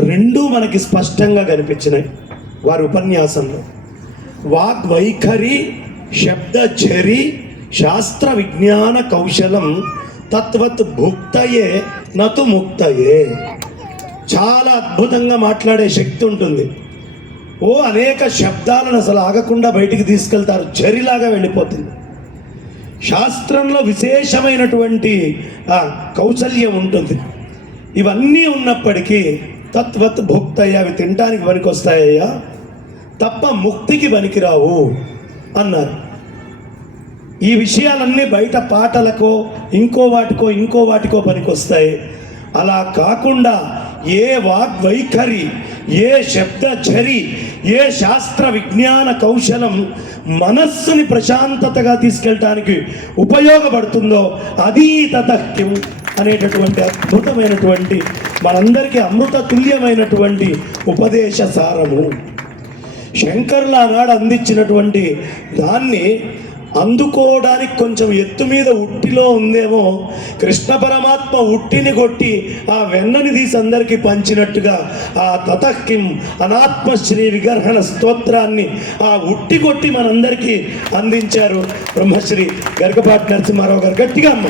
రెండూ మనకి స్పష్టంగా కనిపించినాయి వారి ఉపన్యాసంలో. వాగ్వైఖరి శబ్దచరి శాస్త్ర విజ్ఞాన కౌశలం తత్వత్ భుక్తయే నతు ముక్తయే. చాలా అద్భుతంగా మాట్లాడే శక్తి ఉంటుంది. ఓ అనేక శబ్దాలను అసలు ఆగకుండా బయటికి తీసుకెళ్తారు. చరిలాగా వెళ్ళిపోతుంది. శాస్త్రంలో విశేషమైనటువంటి కౌశల్యం ఉంటుంది. ఇవన్నీ ఉన్నప్పటికీ తత్వత్ భుక్తయ్యా అవి తినటానికి పనికొస్తాయ్యా తప్ప ముక్తికి పనికిరావు అన్నారు. ఈ విషయాలన్నీ బయట పాటలకో ఇంకో వాటికో ఇంకో వాటికో పనికొస్తాయి. అలా కాకుండా ఏ వాగ్వైఖరి ఏ శబ్దచరి ఏ శాస్త్ర విజ్ఞాన కౌశలం మనస్సుని ప్రశాంతతగా తీసుకెళ్ళటానికి ఉపయోగపడుతుందో అది తతక్యం అనేటటువంటి అద్భుతమైనటువంటి మనందరికీ అమృత తుల్యమైనటువంటి ఉపదేశ సారము. శంకర్ల ఆనాడు అందించినటువంటి దాన్ని అందుకోవడానికి కొంచెం ఎత్తు మీద ఉట్టిలో ఉందేమో కృష్ణ పరమాత్మ ఉట్టిని కొట్టి ఆ వెన్నని తీసి అందరికీ పంచినట్టుగా ఆ తతకిం అనాత్మశ్రీ విగర్హణ స్తోత్రాన్ని ఆ ఉట్టి కొట్టి మనందరికీ అందించారు బ్రహ్మశ్రీ గరకపాటి నరసింహారావు గారు. గట్టిగా అమ్మ.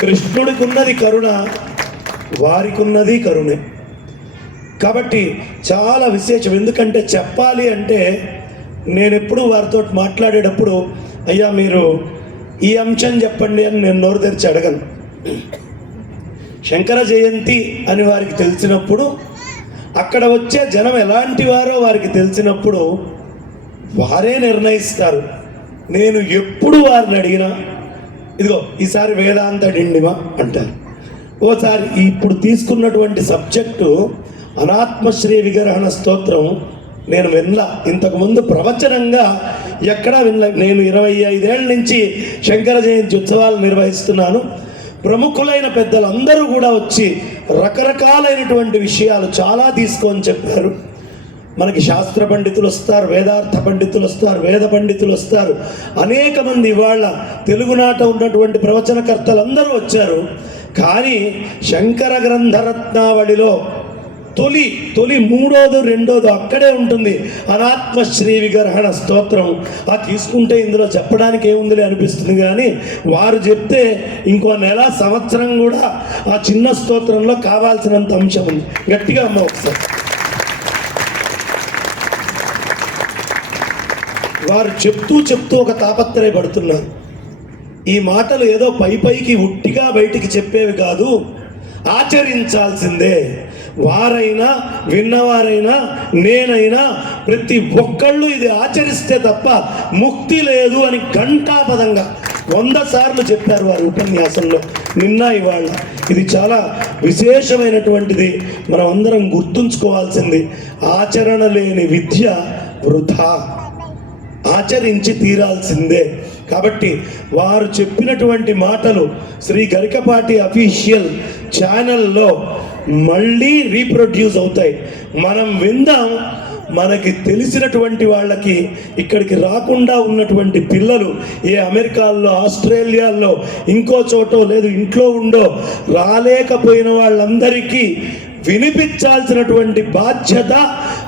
కృష్ణుడికి ఉన్నది కరుణ వారికి ఉన్నది కరుణే. కాబట్టి చాలా విశేషం. ఎందుకంటే చెప్పాలి అంటే నేను ఎప్పుడు వారితో మాట్లాడేటప్పుడు అయ్యా మీరు ఈ అంశం చెప్పండి అని నేను నోరు తెరిచి అడగను. శంకర జయంతి అని వారికి తెలిసినప్పుడు అక్కడ వచ్చే జనం ఎలాంటి వారో వారికి తెలిసినప్పుడు వారే నిర్ణయిస్తారు. నేను ఎప్పుడు వారిని అడిగినా ఇదిగో ఈసారి వేదాంత డిండిమా అంటారు. ఓసారి ఇప్పుడు తీసుకున్నటువంటి సబ్జెక్టు అనాత్మశ్రీ విగ్రహణ స్తోత్రం నేను వినలా. ఇంతకుముందు ప్రవచనంగా ఎక్కడా వినలే. నేను ఇరవై ఐదేళ్ళ నుంచి శంకర జయంతి ఉత్సవాలు నిర్వహిస్తున్నాను. ప్రముఖులైన పెద్దలందరూ కూడా వచ్చి రకరకాలైనటువంటి విషయాలు చాలా తీసుకొని చెప్పారు. మనకి శాస్త్ర పండితులు వస్తారు వేదార్థ పండితులు వస్తారు వేద పండితులు వస్తారు. అనేక మంది ఇవాళ తెలుగునాట ఉన్నటువంటి ప్రవచనకర్తలు అందరూ వచ్చారు. కానీ శంకర గ్రంథరత్నావళిలో తొలి తొలి మూడోది రెండోది అక్కడే ఉంటుంది. అనాత్మ శ్రీ విగ్రహణ స్తోత్రం. ఆ తీసుకుంటే ఇందులో చెప్పడానికి ఏముందిలే అనిపిస్తుంది. కానీ వారు చెప్తే ఇంకో నెల సంవత్సరం కూడా ఆ చిన్న స్తోత్రంలో కావాల్సినంత అంశం ఉంది. గట్టిగా అమ్మ ఒకసారి వారు చెప్తూ చెప్తూ ఒక తాపత్రయపడుతున్నారు. ఈ మాటలు ఏదో పై పైకి ఉట్టిగా బయటికి చెప్పేవి కాదు ఆచరించాల్సిందే. వారైనా విన్నవారైనా నేనైనా ప్రతి ఒక్కళ్ళు ఇది ఆచరిస్తే తప్ప ముక్తి లేదు అని ఘంటాపదంగా వంద సార్లు చెప్పారు వారు ఉపన్యాసంలో. నిన్న ఇవాళ. ఇది చాలా విశేషమైనటువంటిది. మనం అందరం గుర్తుంచుకోవాల్సింది. ఆచరణ లేని విద్య వృధా. ఆచరించి తీరాల్సిందే. కాబట్టి వారు చెప్పినటువంటి మాటలు శ్రీ గరికపాటి అఫీషియల్ ఛానల్లో మళ్ళీ రీప్రొడ్యూస్ అవుతాయి. మనం విందాం. మనకి తెలిసినటువంటి వాళ్ళకి ఇక్కడికి రాకుండా ఉన్నటువంటి పిల్లలు ఏ అమెరికాల్లో ఆస్ట్రేలియాల్లో ఇంకో చోటో లేదు ఇంట్లో ఉండో రాలేకపోయిన వాళ్ళందరికీ వినిపించాల్సినటువంటి బాధ్యత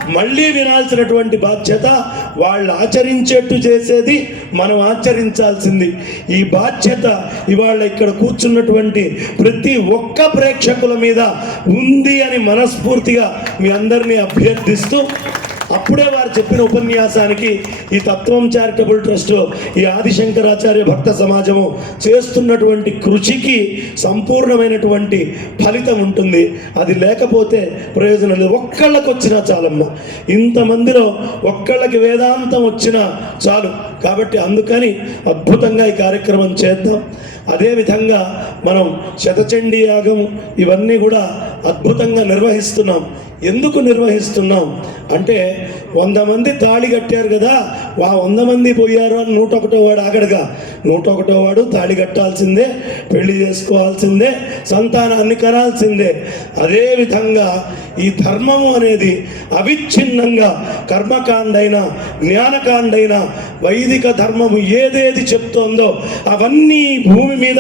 మళ్ళీ వినాల్సినటువంటి బాధ్యత వాళ్ళు ఆచరించేట్టు చేసేది మనం ఆచరించాల్సింది. ఈ బాధ్యత ఇవాళ ఇక్కడ కూర్చున్నటువంటి ప్రతి ఒక్క ప్రేక్షకుల మీద ఉంది అని మనస్ఫూర్తిగా మీ అందరినీ అభ్యర్థిస్తూ అప్పుడే వారు చెప్పిన ఉపన్యాసానికి ఈ తత్వం చారిటబుల్ ట్రస్ట్ ఈ ఆదిశంకరాచార్య భక్త సమాజము చేస్తున్నటువంటి కృషికి సంపూర్ణమైనటువంటి ఫలితం ఉంటుంది. అది లేకపోతే ప్రయోజనం లేదు. ఒక్కళ్ళకి వచ్చినా చాలమ్మ. ఇంతమందిలో ఒక్కళ్ళకి వేదాంతం వచ్చినా చాలు. కాబట్టి అందుకని అద్భుతంగా ఈ కార్యక్రమం చేద్దాం. అదేవిధంగా మనం శతచండీ యాగం ఇవన్నీ కూడా అద్భుతంగా నిర్వహిస్తున్నాం. ఎందుకు నిర్వహిస్తున్నాం? అంటే వంద మంది తాళి కట్టారు కదా వా వంద మంది పోయారు అని నూట ఒకటో వాడు ఆగడగా. నూట ఒకటో వాడు తాళి కట్టాల్సిందే పెళ్ళి చేసుకోవాల్సిందే సంతానాన్ని కనాల్సిందే. అదేవిధంగా ఈ ధర్మము అనేది అవిచ్ఛిన్నంగా కర్మకాండైన జ్ఞానకాండైన వైదిక ధర్మము ఏదేది చెప్తోందో అవన్నీ భూమి మీద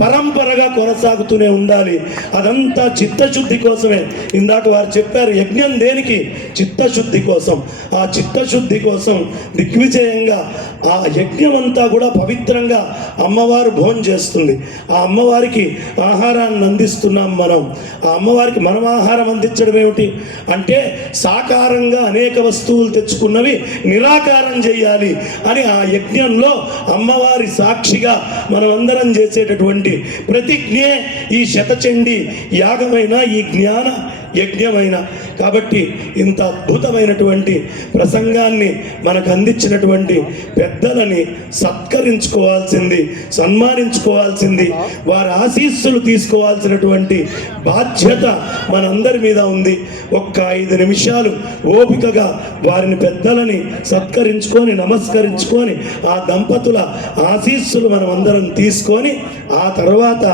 పరంపరగా కొనసాగుతూనే ఉండాలి. అదంతా చిత్తశుద్ధి కోసమే. ఇందాక వారు చెప్పారు యజ్ఞం దేనికి? చిత్తశుద్ధి కోసం. ఆ చిత్తశుద్ధి కోసం దిగ్విజయంగా ఆ యజ్ఞం అంతా కూడా పవిత్రంగా అమ్మవారు భోజనం చేస్తుంది. ఆ అమ్మవారికి ఆహారాన్ని అందిస్తున్నాం మనం. ఆ అమ్మవారికి మనం ఆహారం అందించడం ఏమిటి అంటే సాకారంగా అనేక వస్తువులు తెచ్చుకున్నవి నిరాకారం చేయాలి అని ఆ యజ్ఞంలో అమ్మవారి సాక్షిగా మనం అందరం చేసేటటువంటి ప్రతిజ్ఞే ఈ శతచండి యాగమైన ఈ జ్ఞాన యజ్ఞమైన. కాబట్టి ఇంత అద్భుతమైనటువంటి ప్రసంగాన్ని మనకు అందించినటువంటి పెద్దలని సత్కరించుకోవాల్సింది సన్మానించుకోవాల్సింది వారి ఆశీస్సులు తీసుకోవాల్సినటువంటి బాధ్యత మనందరి మీద ఉంది. ఒక్క ఐదు నిమిషాలు ఓపికగా వారిని పెద్దలని సత్కరించుకొని నమస్కరించుకొని ఆ దంపతుల ఆశీస్సులు మనం అందరం తీసుకొని ఆ తర్వాత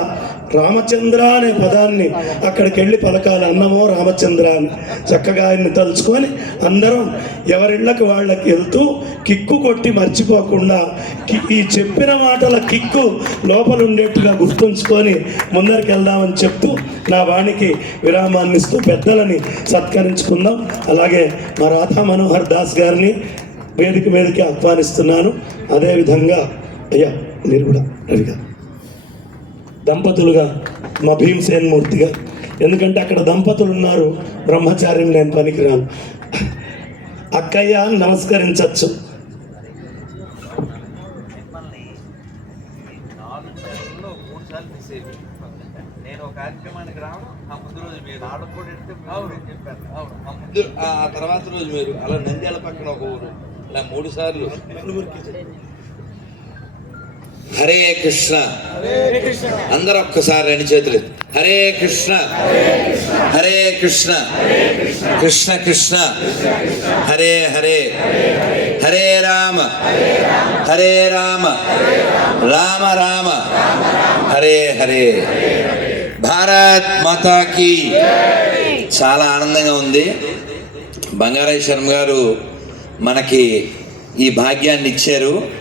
రామచంద్ర అనే పదాన్ని అక్కడికి వెళ్ళి పలకాలి. అన్నమో రామచంద్ర అని. చక్కగా ఆయన్ని తలుచుకొని అందరం ఎవరిళ్ళకి వాళ్ళకి వెళ్తూ కిక్కు కొట్టి మర్చిపోకుండా ఈ చెప్పిన మాటల కిక్కు లోపల ఉండేట్టుగా గుర్తుంచుకొని ముందరికి వెళ్దామని చెప్తూ నా వాణికి విరామాన్ని ఇస్తూ పెద్దలని సత్కరించుకుందాం. అలాగే మా రాధా మనోహర్ దాస్ గారిని వేదిక మీదకి ఆహ్వానిస్తున్నాను. అదేవిధంగా అయ్యా మీరు కూడా రవి గారు దంపతులుగా మా భీమసేన్ మూర్తిగా. ఎందుకంటే అక్కడ దంపతులు ఉన్నారు బ్రహ్మచార్యం నేను పనికిరాను. అక్కయ్య నమస్కరించవచ్చు నాలుగు మూడు సార్లు నేను ఒక కార్యక్రమానికి రోజు మీరు అవును ఆ తర్వాత రోజు మీరు అలా నంద్యాల పక్కన ఒక ఊరు ఇలా మూడు సార్లు. హరే కృష్ణ. అందరూ ఒక్కసారి రెండు చేతులు హరే కృష్ణ. హరే కృష్ణ. కృష్ణ కృష్ణ. హరే హరే. హరే రామ. హరే రామ. రామ రామ. హరే హరే. భారత్ మాతాకి చాలా ఆనందంగా ఉంది. బంగారాయ శర్మ గారు మనకి ఈ భాగ్యాన్ని ఇచ్చారు.